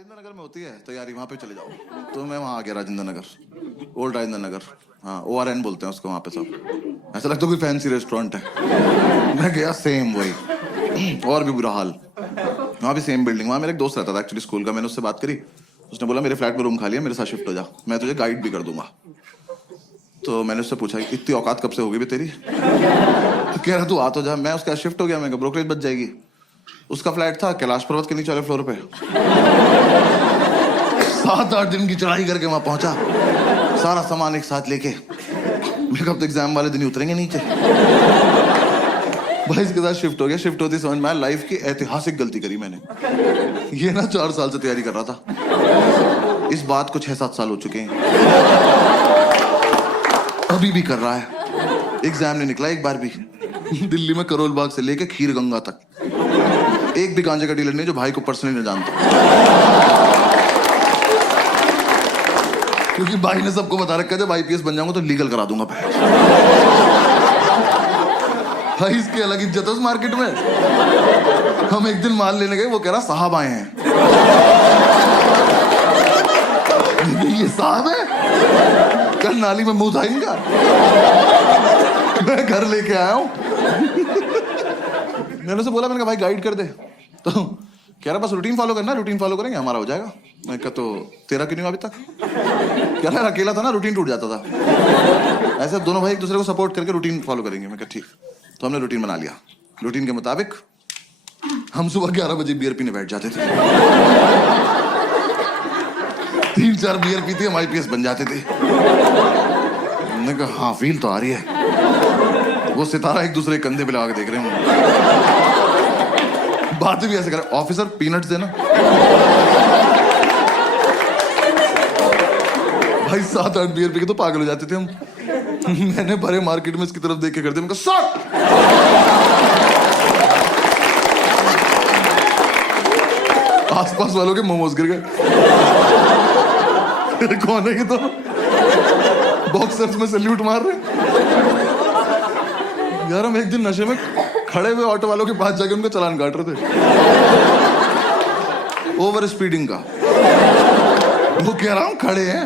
राजेंद्र नगर में होती है तैयारी, वहाँ पे चले जाओ। तो मैं वहाँ आ गया, राजेंद्र नगर, ओल्ड राजेंद्र नगर। हाँ, ORN बोलते हैं उसको वहाँ पे सब। ऐसा लगता है कोई फैंसी रेस्टोरेंट है। मैं गया, सेम वही और भी बुरा हाल। वहाँ भी सेम बिल्डिंग। वहाँ मेरा एक दोस्त रहता था एक्चुअली स्कूल का। मैंने उससे बात करी, उसने बोला मेरे फ्लैट में रूम खाली है, मेरे साथ शिफ्ट हो जा, मैं तुझे गाइड भी कर दूंगा। तो मैंने उससे पूछा इतनी औकात कब से होगी भी तेरी? तो कह रहा तू आ तो जा। मैं उसके साथ शिफ्ट हो गया। मैं ब्रोकरेज बच जाएगी। उसका फ्लैट था कैलाश पर्वत के नीचे वाले फ्लोर पे। 7-8 दिन की चढ़ाई करके वहां पहुंचा, सारा सामान एक साथ लेके। मैं कब तो एग्जाम वाले दिन ही उतरेंगे नीचे। भाई इसके साथ शिफ्ट हो गया। शिफ्ट होती समझ में आया लाइफ की ऐतिहासिक गलती करी मैंने। ये ना 4 साल से तैयारी कर रहा था, इस बात को 6-7 साल हो चुके हैं, अभी भी कर रहा है। एग्जाम नहीं निकला एक बार भी। दिल्ली में करोल बाग से लेके खीर गंगा तक एक भी गांजे का डीलर नहीं जो भाई को पर्सनली न जानता। क्योंकि भाई ने सबको बता रखा है जब IPS बन जाऊंगा तो लीगल करा दूंगा। भाई इसकी अलग इज्जत है उस मार्केट में। हम एक दिन माल लेने गए, वो कह रहा साहब आए हैं। ये साहब है? कल नाली में मुंह था इनका। मैं घर लेके आया हूं। मैंने उसे बोला, मैंने कहा भाई गाइड कर दे। तो कह रहा बस रूटीन फॉलो करना, रूटीन फॉलो करेंगे हमारा हो जाएगा। मैं कहा तो तेरा क्यों नहीं हुआ अभी तक? कह रहा अकेला था ना, रूटीन टूट जाता था। ऐसे दोनों भाई एक दूसरे को सपोर्ट करके रूटीन फॉलो करेंगे। मैं कहा ठीक। तो हमने रूटीन बना लिया। रूटीन के मुताबिक हम सुबह 11 बजे बियर पीने बैठ जाते थे। 3-4 बियर पीते हम IPS बन जाते थे। मैंने कहा हाँ फील तो आ रही है। वो सितारा एक दूसरे कंधे पे लगा के देख रहे हैं। बातें भी ऐसे कर, ऑफिसर पीनट्स देना। भाई 7-8 बियर पी के तो पागल हो जाते थे हम। मैंने भरे मार्केट में इसकी तरफ देख के कर दिया। मैंने कहा आसपास वालों के मोमोज गिर गए। कौन है ये? तो बॉक्सर्स में सैल्यूट मार रहे। यार हम एक दिन नशे में खड़े हुए ऑटो वालों के पास जाके उनका चालान काट रहे थे, ओवर स्पीडिंग का। वो कह रहा हूं खड़े हैं,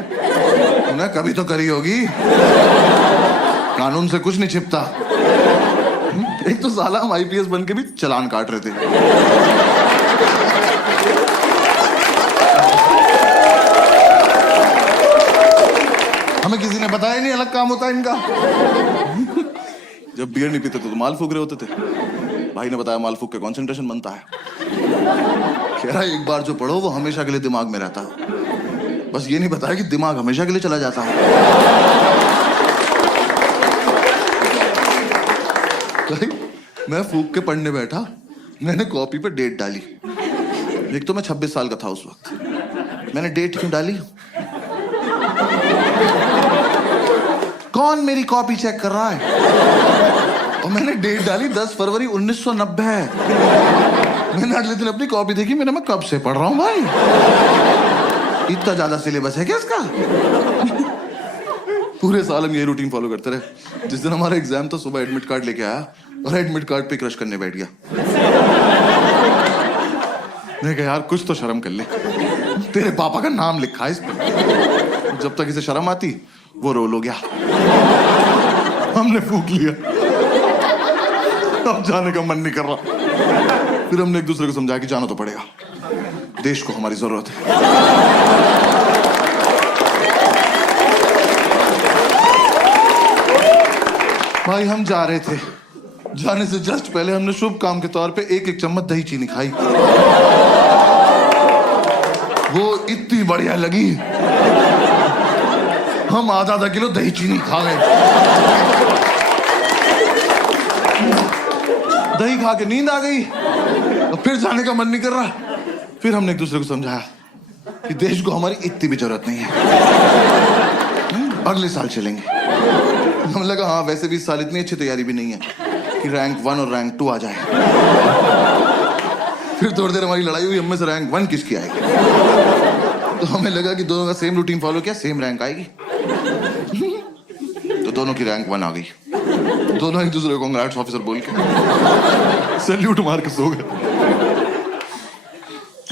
उन्हें कभी तो करी होगी, कानून से कुछ नहीं छिपता। एक तो साला हम IPS बन के भी चालान काट रहे थे। हमें किसी ने बताया नहीं अलग काम होता है इनका। जब बियर नहीं पीते तो माल फूक रहे होते थे। भाई ने बताया माल फूक के कंसंट्रेशन बनता है। कह रहा एक बार जो पढ़ो वो हमेशा के लिए दिमाग में रहता है। बस ये नहीं बताया कि दिमाग हमेशा के लिए चला जाता है। मैं फूक के पढ़ने बैठा, मैंने कॉपी पे डेट डाली। एक तो मैं 26 साल का था उस वक्त। मैंने डेट क्यों डाली? कौन मेरी कॉपी चेक कर रहा है? और मैंने डेट डाली 10 फरवरी 1990। मैंने अगले दिन अपनी कॉपी देखी, मैं कब से पढ़ रहा हूं भाई? इतना ज्यादा सिलेबस है क्या इसका? पूरे साल हम ये रूटीन फॉलो करते रहे। जिस दिन हमारा एग्जाम था सुबह एडमिट कार्ड लेके आया और एडमिट कार्ड पे क्रश करने बैठ गया। मैंने कहा यार कुछ तो शर्म कर ले, तेरे पापा का नाम लिखा है इस पे। जब तक इसे शर्म आती वो रोल हो गया। हमने फूक लिया, अब जाने का मन नहीं कर रहा। फिर हमने एक दूसरे को समझाया कि जाना तो पड़ेगा, देश को हमारी जरूरत है। भाई हम जा रहे थे, जाने से जस्ट पहले हमने शुभ काम के तौर पे 1-1 चम्मच दही चीनी खाई। वो इतनी बढ़िया लगी, हम आधा किलो दही चीनी खा गए। दही खा के नींद आ गई, और फिर जाने का मन नहीं कर रहा। फिर हमने एक दूसरे को समझाया कि देश को हमारी इतनी भी जरूरत नहीं है, अगले साल चलेंगे। हम लगा हाँ वैसे भी इस साल इतनी अच्छी तैयारी भी नहीं है कि रैंक 1 और रैंक 2 आ जाए। फिर थोड़ी देर हमारी लड़ाई हुई, हमें से रैंक 1 किसकी आएगी। तो हमें लगा कि दोनों का सेम रूटीन फॉलो किया, सेम रैंक आएगी। तो दोनों की रैंक 1 आ गई। दोनों एक दूसरे को कांग्रेट्स ऑफिसर बोल के सैल्यूट मार के सो गए।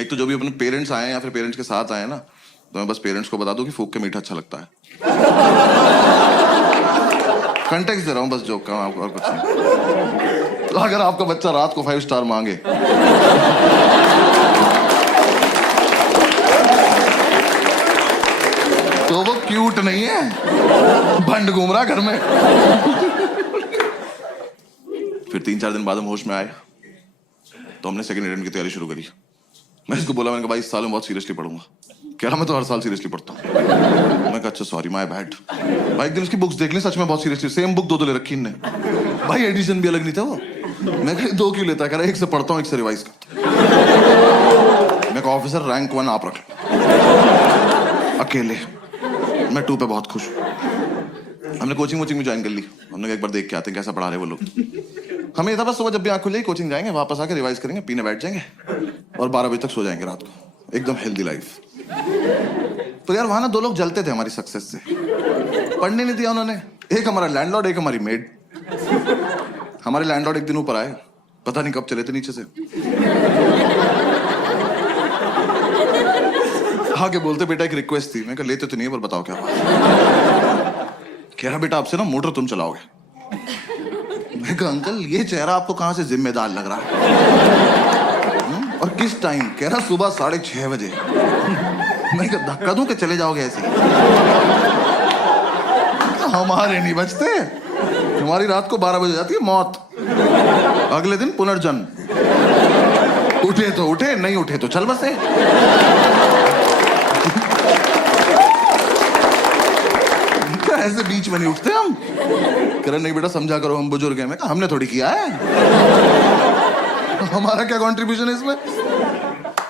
एक तो तो जो भी अपने पेरेंट्स आए या फिर पेरेंट्स के साथ आए ना, तो मैं बस पेरेंट्स को बता दूं कि फूक के मीठा अच्छा लगता है। कंटेक्स्ट दे रहा हूं बस जोक का, और कुछ नहीं। तो अगर आपका बच्चा रात को 5 स्टार मांगे तो वो क्यूट नहीं है, भंड घूम रहा घर में। फिर 3-4 दिन बाद हम होश में आए तो हमने सेकंड अटेम्प्ट की तैयारी शुरू करी। मैं इसको बोला, मैंने कहा भाई इस साल में बहुत सीरियसली पढ़ूंगा। कह रहा मैं तो हर साल सीरियसली पढ़ता हूँ। मैं कहा अच्छा सॉरी माय बैड। भाई एक दिन उसकी बुक्स देख ली, सच में बहुत सीरियसली सेम बुक 2 ले रखी इनने। भाई एडिशन भी अलग नहीं था वो। मैं कहा 2 क्यों लेता है? कह रहा 1 से पढ़ता हूँ 1 से रिवाइज करता हूँ। मैं कहा ऑफिसर रैंक 1 आप रख लो अकेले, मैं 2 पे बहुत खुश हूँ। हमने कोचिंग में ज्वाइन कर ली। हमने एक बार देख के आते हैं कैसा पढ़ा रहे वो लोग। हमें था बस सुबह जब भी आंख खुलेगी कोचिंग जाएंगे, वापस आकर रिवाइज करेंगे, पीने बैठ जाएंगे और 12 बजे तक सो जाएंगे रात को। एकदम हेल्दी लाइफ। तो यार वहां ना 2 लोग जलते थे हमारी सक्सेस से। पढ़ने नहीं दिया उन्होंने। एक हमारा लैंडलॉर्ड, एक हमारी मेड। हमारे लैंडलॉर्ड एक दिन ऊपर आए, पता नहीं कब चले थे नीचे से। आके बोलते बेटा एक रिक्वेस्ट थी। मैं कहा लेते तो नहीं है पर बताओ क्या बात। कह रहा बेटा आपसे ना मोटर तुम चलाओगे। मैं कहा अंकल ये चेहरा आपको कहां से जिम्मेदार लग रहा है? और किस टाइम? कह रहा सुबह 6:30 बजे। मैं कहा धक्का दूं कि चले जाओगे ऐसे? हमारे नहीं बचते, तुम्हारी रात को 12 बजे जाती है मौत, अगले दिन पुनर्जन्म। उठे तो उठे, नहीं उठे तो चल बसे। ऐसे बीच में नहीं उठते हम। कह रहे नहीं बेटा समझा करो हम बुजुर्ग हैं। मैं कहा हमने थोड़ी किया है, हमारा क्या कंट्रीब्यूशन है इसमें?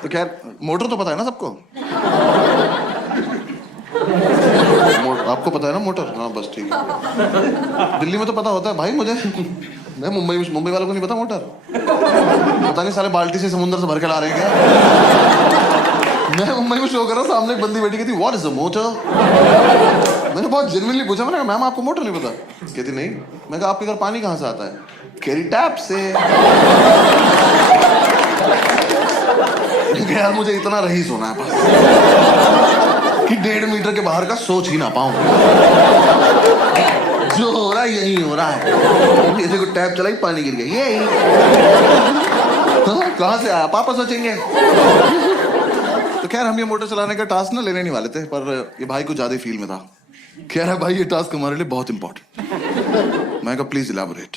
तो खैर मोटर तो पता है ना सबको। आपको पता है ना मोटर? हाँ बस ठीक है। दिल्ली में तो पता होता है भाई मुझे। मैं मुंबई वालों को नहीं पता मोटर। पता नहीं सारे बाल्टी से समुद्र से भर के ला रहे हैं क्या। मैं मुंबई में शो कर रहा, सामने एक बंदी बैठी कहती व्हाट इज द मोटर। मैंने बहुत जेन्युइनली पूछा, मैंने कहा मैम आपको मोटर नहीं पता? कहती नहीं। मैं कहा आपके घर पानी कहाँ से आता है? कह रही टैप से। यार मुझे इतना रही सोना है बस कि 1.5 मीटर के बाहर का सोच ही ना पाऊं। जो हो रहा है यही हो रहा है। ये देखो टैप चलाई पानी गिर गया, यही। कहाँ से आया पापा सोचेंगे। तो खैर हम ये मोटर चलाने का टास्क ना लेने नहीं वाले थे, पर ये भाई को ज्यादा फील में था। कह रहा भाई ये टास्क हमारे लिए बहुत इंपॉर्टेंट। मैं कहा प्लीज इलैबोरेट।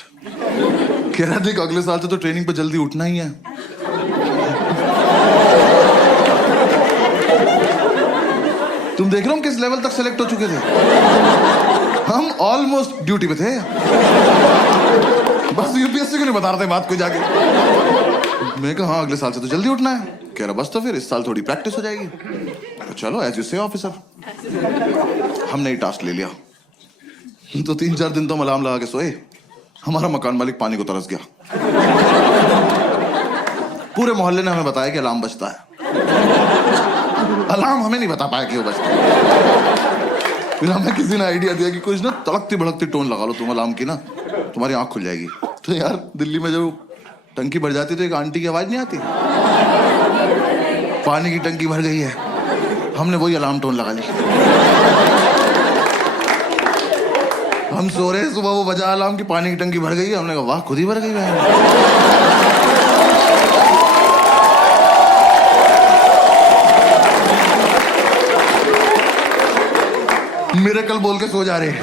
कह रहा देख अगले साल से तो ट्रेनिंग पे जल्दी उठना ही है। तुम देख रहे हो हम किस लेवल तक सेलेक्ट हो चुके थे। हम ऑलमोस्ट ड्यूटी पे थे। बस यूपीएससी को नहीं बता रहे थे बात को जाके। मैं कहा हाँ अगले साल से तो जल्दी उठना है। कह रहा बस तो फिर इस साल थोड़ी प्रैक्टिस हो जाएगी। तो चलो एज यू से ऑफिसर। हमने ही टास्क ले लिया। तो 3-4 दिन तो हम अलार्म लगा के सोए। हमारा मकान मालिक पानी को तरस गया। पूरे मोहल्ले ने हमें बताया कि अलार्म बजता है। अलार्म हमें नहीं बता पाया कि वो बजता है। फिर हमें किसी ने आइडिया दिया कि कुछ ना तड़कती भड़कती टोन लगा लो तुम अलार्म की ना, तुम्हारी आंख खुल जाएगी। तो यार दिल्ली में जब टंकी भर जाती तो एक आंटी की आवाज नहीं आती, पानी की टंकी भर गई है। हमने वही अलार्म टोन लगा ली। हम सो रहे, सुबह वो बजा अलार्म की पानी की टंकी भर गई है। हमने कहा वाह खुद ही भर गई है। मिरेकल बोल के सो जा रहे हैं।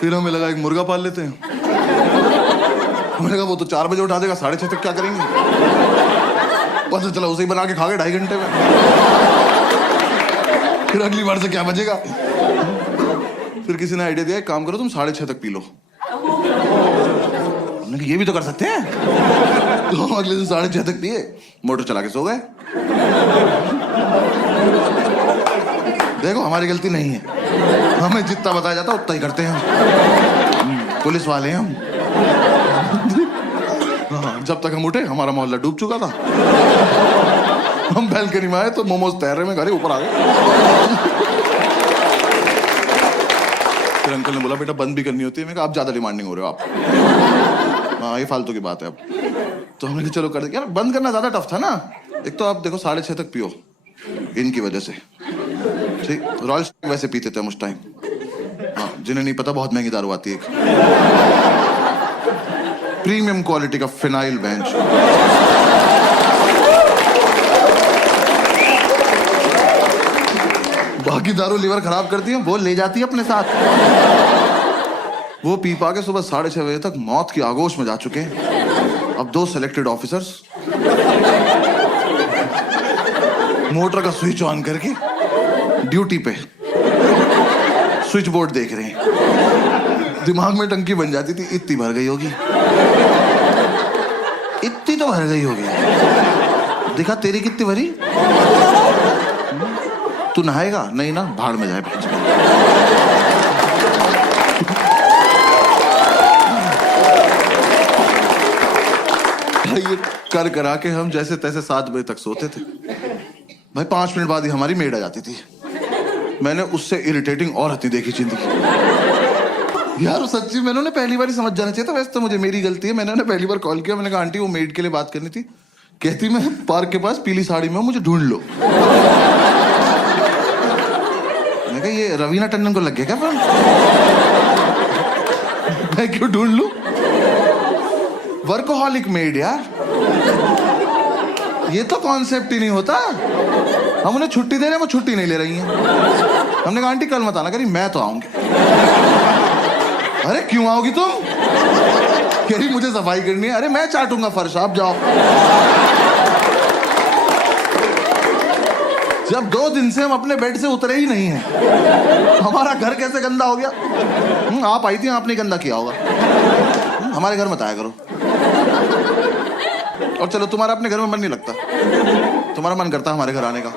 फिर हमें लगा एक मुर्गा पाल लेते हैं। हमने कहा वो तो 4 बजे उठा देगा, 6:30 तक क्या करेंगे? पता चला उसे ही बना के खा गए 2.5 घंटे में। फिर अगली बार से क्या बचेगा? फिर किसी ने आइडिया दिया एक काम करो तुम 6:30 तक पी लो। हमने कहा ये भी तो कर सकते हैं। तो हम अगले दिन 6:30 तक पिए, मोटर चला के सो गए। देखो हमारी गलती नहीं है, हमें जितना बताया जाता उतना ही करते हैं। पुलिस वाले हैं हम। हाँ, जब तक हम उठे हमारा मोहल्ला डूब चुका था। हम बैल्कनी में आए तो मोमोज तैर रहे में घरे ऊपर आ गए। फिर अंकल ने बोला बेटा बंद भी करनी होती है। मैं कहा आप ज्यादा डिमांडिंग हो रहे हो आप। हाँ ये फालतू की बात है अब। तो हमने कहा चलो कर दे। यार बंद करना ज्यादा टफ था ना। एक तो आप देखो 6:30 तक पियो इनकी वजह से, ठीक। रॉयल स्टैग वैसे पीते थे हम उस टाइम। हाँ, जिन्हें नहीं पता बहुत महंगी दारू आती है, प्रीमियम क्वालिटी का फिनाइल बेंच। बाकी दारू लीवर खराब करती है, वो ले जाती है अपने साथ। वो पी पा के सुबह 6:30 बजे तक मौत की आगोश में जा चुके हैं। अब 2 सेलेक्टेड ऑफिसर्स मोटर का स्विच ऑन करके ड्यूटी पे स्विच बोर्ड देख रहे हैं। दिमाग में टंकी बन जाती थी, इतनी भर गई होगी, इतनी तो भर गई होगी। देखा तेरी कितनी भरी? तू नहाएगा? नहीं ना, भाड़ में जाए भेज। ये कर करा के हम जैसे तैसे 7 बजे तक सोते थे भाई। 5 मिनट बाद ही हमारी मेड आ जाती थी। मैंने उससे इरिटेटिंग और हती देखी जिंदगी। यार सच्ची मैंने उन्हें पहली बार ही समझ जाना चाहिए था। वैसे तो मुझे मेरी गलती है, मैंने उन्हें पहली बार कॉल किया। मैंने कहा आंटी वो मेड के लिए बात करनी थी। कहती मैं पार्क के पास पीली साड़ी में हूं, मुझे ढूंढ लो। मैंने कहा ये रवीना टंडन को लग गया क्या फोन? मैं क्यों ढूंढ लूं? वर्कोहॉलिक मेड यार, ये तो कॉन्सेप्ट ही नहीं होता। हम उन्हें छुट्टी दे रहे हैं, वो छुट्टी नहीं ले रही हैं। हमने कहा आंटी कल मत आना। करी मैं तो आऊंगी। अरे क्यों आओगी तुम? कह रही मुझे सफाई करनी है। अरे मैं चाटूंगा फर्श, आप जाओ। जब 2 दिन से हम अपने बेड से उतरे ही नहीं हैं, हमारा घर कैसे गंदा हो गया? आप आई थी, आपने गंदा किया होगा। हमारे घर मत आया करो। और चलो तुम्हारा अपने घर में मन नहीं लगता, तुम्हारा मन करता हमारे घर आने का।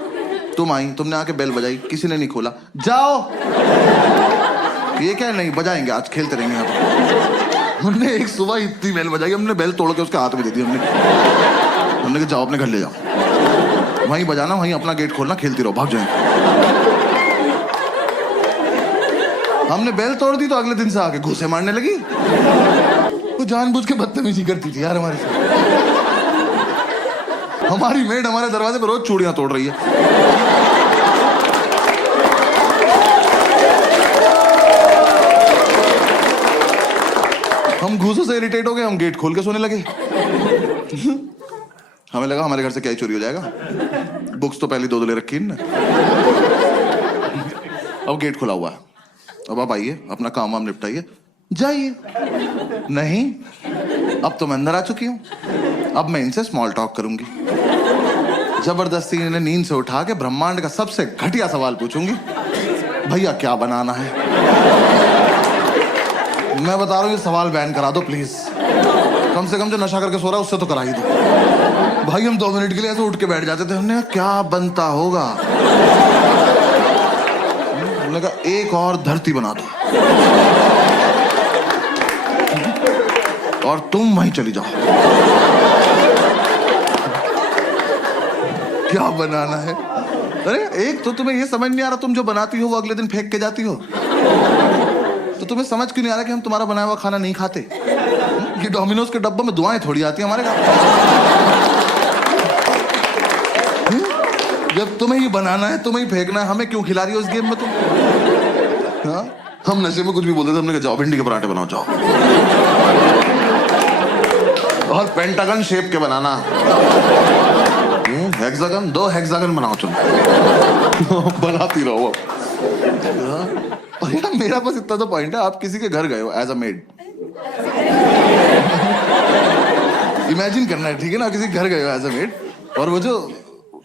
तुम आई, तुमने आके बेल बजाई, किसी ने नहीं खोला। जाओ। ये क्या नहीं बजाएंगे, आज खेलते रहेंगे यहाँ पे। हमने एक सुबह इतनी बेल बजाई, हमने बेल तोड़ के उसके हाथ में दे दी। हमने कहा जाओ अपने घर ले जाओ, वहीं बजाना, वहीं अपना गेट खोलना, खेलती रहो, भाग जाए। हमने बेल तोड़ दी तो अगले दिन से आके घूंसे मारने लगी। वो जानबूझ के बदतमीजी करती थी यार हमारे साथ। हमारी मेड हमारे दरवाजे पर रोज चूड़ियां तोड़ रही है। हम घूसों से इरिटेट हो गए, हम गेट खोल के सोने लगे। हमें लगा हमारे घर से क्या ही चोरी हो जाएगा। बुक्स तो पहले 2 ले रखी ना। अब गेट खुला हुआ है, अब आप आइए, अपना काम वाम निपटाइए, जाइए। नहीं, अब तो मैं अंदर आ चुकी हूं। अब मैं इनसे स्मॉल टॉक करूंगी। जबरदस्ती इन्हें नींद से उठा के ब्रह्मांड का सबसे घटिया सवाल पूछूंगी, भैया क्या बनाना है? मैं बता रहा हूं, ये सवाल बैन करा दो प्लीज। कम से कम जो नशा करके सो रहा है उससे तो करा ही दो। भाई हम 2 मिनट के लिए ऐसे उठ के बैठ जाते थे। हमने कहा क्या बनता होगा? हमने कहा एक और धरती बना दो और तुम वहीं चली जाओ। क्या बनाना है? अरे एक तो तुम्हें ये समझ नहीं आ रहा, तुम जो बनाती हो वो अगले दिन फेंक के जाती हो। तो तुम्हें समझ क्यों नहीं आ रहा कि हम तुम्हारा बनाया हुआ खाना नहीं खाते? ये डोमिनोज के डब्बों में दुआएं थोड़ी आती हैं हमारे घर। जब तुम्हें ही बनाना है, तुम्हें ही फेंकना है, हमें क्यों खिला रही हो इस गेम में तुम? हाँ? हम नशे में कुछ भी बोलते थे। हमने कहा जाओ भिंडी के पराठे बनाओ, जाओ। और पेंटागन शेप के बनाना। हेक्सागन, 2 हेक्सागन बनाओ चलो। बनाती रहो। और यार मेरा बस इतना तो पॉइंट है, आप किसी के घर गए हो एज अ मेड, इमेजिन करना है, ठीक है ना? किसी के घर गए हो एज अ मेड, और वो जो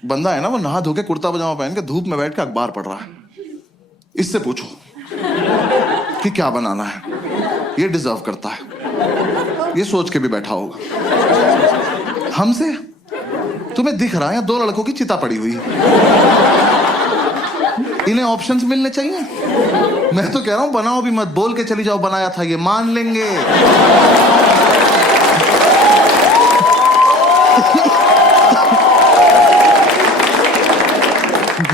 बंदा है ना, वो नहा धो के कुर्ता पजामा पहन के धूप में बैठ के अखबार पढ़ रहा है। इससे पूछो कि क्या बनाना है, ये डिजर्व करता है, ये सोच के भी बैठा होगा। हमसे तुम्हें दिख रहा है 2 लड़कों की चिता पड़ी हुई है, इन्हें ऑप्शंस मिलने चाहिए। मैं तो कह रहा हूं बनाओ भी मत, बोल के चली जाओ बनाया था, ये मान लेंगे।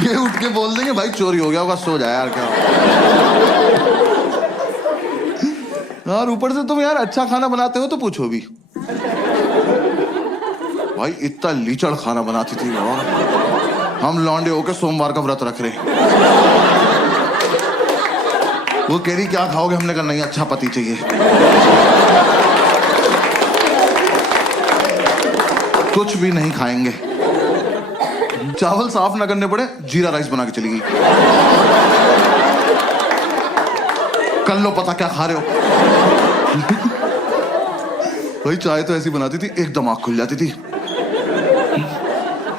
ये उठ के बोल देंगे भाई चोरी हो गया होगा, सो जाए यार क्या। और ऊपर से तुम यार अच्छा खाना बनाते हो तो पूछो भी। भाई इतना लीचड़ खाना बनाती थी और हम लौंडे होके सोमवार का व्रत रख रहे। वो कह रही क्या खाओगे, हमने कहा नहीं अच्छा पति चाहिए। कुछ भी नहीं खाएंगे, चावल साफ ना करने पड़े जीरा राइस बना के चली गई। कर लो पता क्या खा रहे हो। भाई चाय तो ऐसी बनाती थी एकदम आंख खुल जाती थी,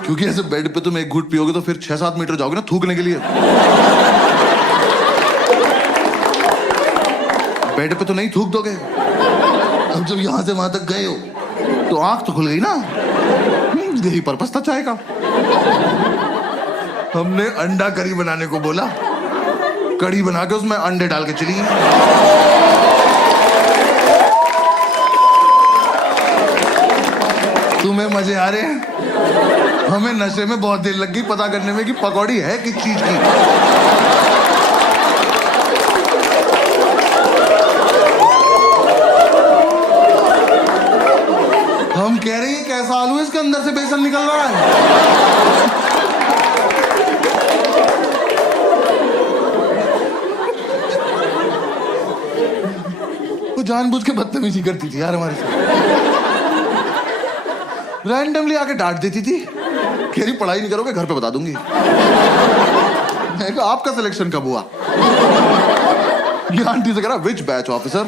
क्योंकि ऐसे बेड पे तुम एक घूंट पियोगे तो फिर 6-7 मीटर जाओगे ना थूकने के लिए। बेड पे तो नहीं थूक दोगे। अब जब यहां से वहां तक गए हो तो आंख तो खुल गई ना। यही पर्पस था चाय का। हमने अंडा करी बनाने को बोला, कड़ी बना के उसमें अंडे डाल के चली गई। तुम्हें मजे आ रहे हैं, हमें नशे में बहुत देर लग गई पता करने में कि पकौड़ी है किस चीज की। हम कह रहे हैं कैसा आलू है, इसके अंदर से बेसन निकल रहा है। वो जानबूझ के बदतमीजी करती थी यार हमारे साथ, रैंडमली आके डांट देती थी। कह रही पढ़ाई नहीं करोगे घर पे बता दूंगी। मैं कहा आपका सिलेक्शन कब हुआ? ये आंटी से कह रहा विच बैच ऑफिसर।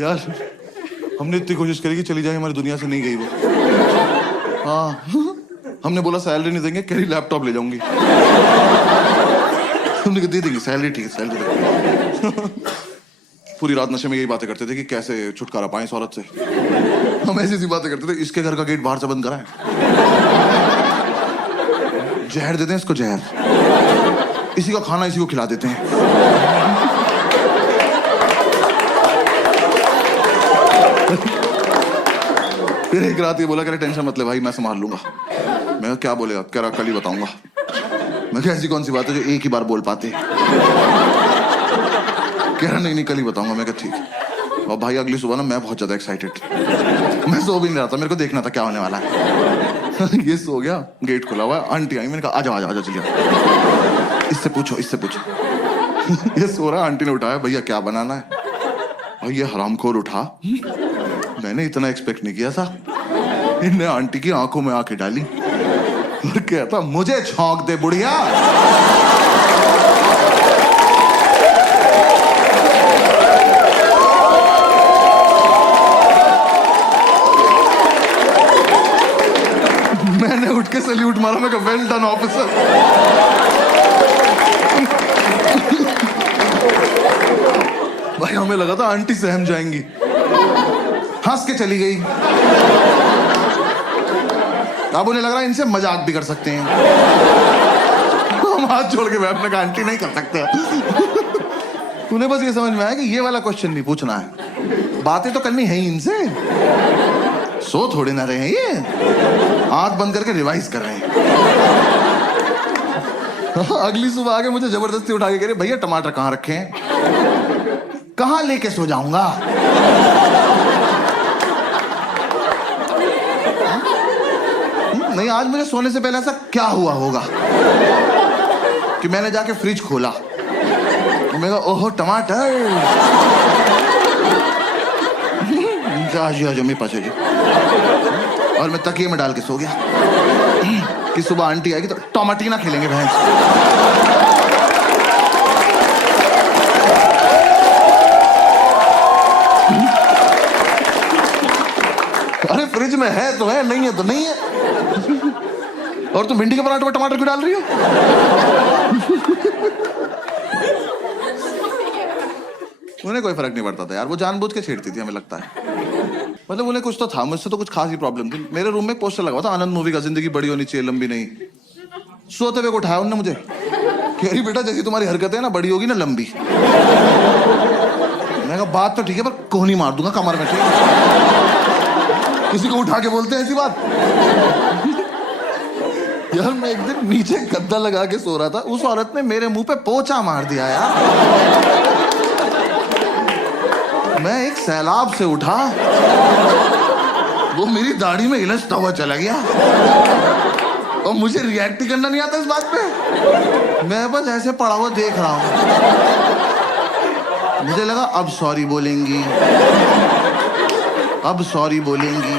यार हमने इतनी कोशिश करी कि चली जाए, हमारी दुनिया से नहीं गई वो। हाँ हमने बोला सैलरी नहीं देंगे, कह रही लैपटॉप ले जाऊंगी। हमने कहा दे देंगे सैलरी, ठीक है सैलरी देंगे। पूरी रात नशे में यही बातें करते थे कि कैसे छुटकारा पाएं इस औरत से। हम ऐसी ऐसी बातें करते थे, इसके घर का गेट बाहर से बंद करा है, जहर देते हैं इसको जहर, इसी का खाना इसी को खिला देते हैं। फिर एक रात ये बोला कह रहा टेंशन मत ले भाई मैं संभाल लूंगा। मैं क्या बोलेगा, कह रहा कल ही बताऊंगा। मैं कहा ऐसी कौन सी बात है जो एक ही बार बोल पाते। कह रहा नहीं कल ही बताऊंगा। मैं कहा ठीक। और भाई अगली सुबह ना मैं बहुत ज्यादा एक्साइटेड, मैं सो भी नहीं रहा था, मेरे को देखना था क्या होने वाला है। ये सो गया, गेट खुला हुआ है, आंटी आई, मैंने कहा आजा आजा आजा चलिए, इससे पूछो इससे पूछो। ये सो रहा, आंटी ने उठाया, भैया क्या बनाना है। और ये हरामखोर उठा, मैंने इतना एक्सपेक्ट नहीं किया था। इन्हें आंटी की आंखों में आंखें डाली और कहता मुझे छौंक दे बुढ़िया। मैंने उठ के सैल्यूट मारा, मैं कहा वेल डन ऑफिसर। भाई हमें लगा था आंटी सहम जाएंगी, हंस के चली गई। अब उन्हें लग रहा है इनसे मजाक भी कर सकते हैं। हम हाथ जोड़ के बैठने का आंटी नहीं कर सकते। उन्हें बस ये समझ में आया कि ये वाला क्वेश्चन नहीं पूछना है, बातें तो करनी है ही इनसे। सो थोड़े ना रहे हैं ये, आंख बंद करके रिवाइज कर रहे हैं। अगली सुबह आके मुझे जबरदस्ती उठा के कह रहे भैया टमाटर कहाँ रखे हैं। कहाँ लेके सो जाऊंगा। नहीं आज मुझे सोने से पहले ऐसा क्या हुआ होगा कि मैंने जाके फ्रिज खोला, तो मैं कहा ओहो टमाटर। जमी पास जी, और मैं तकिए में डाल के सो गया कि सुबह आंटी आएगी तो टमाटीना खेलेंगे भैंस। अरे फ्रिज में है तो है, नहीं है तो नहीं है। और तुम भिंडी के पराठे में टमाटर क्यों डाल रही हो। उन्हें कोई फर्क नहीं पड़ता था यार, वो जानबूझ के छेड़ती थी हमें लगता है। मतलब उन्हें कुछ तो था, मुझसे तो कुछ खास ही प्रॉब्लम थी। मेरे रूम में एक पोस्टर लगा था आनंद मूवी का, जिंदगी बड़ी होनी चाहिए लंबी नहीं। सोते हुए को उठाया उन्होंने मुझे, कह रही बेटा जैसी तुम्हारी हरकतें है ना बड़ी होगी ना लंबी। मैंने कहा बात तो ठीक है पर कोहनी मार दूंगा कमर में। किसी को उठा के बोलते हैं ऐसी बात। यार मैं एक दिन नीचे गद्दा लगा के सो रहा था, उस औरत ने मेरे मुंह पे पोंछा मार दिया यार। मैं एक सैलाब से उठा, वो मेरी दाढ़ी में इलझता हुआ चला गया और मुझे रिएक्ट ही करना नहीं आता इस बात पे। मैं बस ऐसे पड़ा हुआ देख रहा हूं। मुझे लगा अब सॉरी बोलेंगी, अब सॉरी बोलेंगी।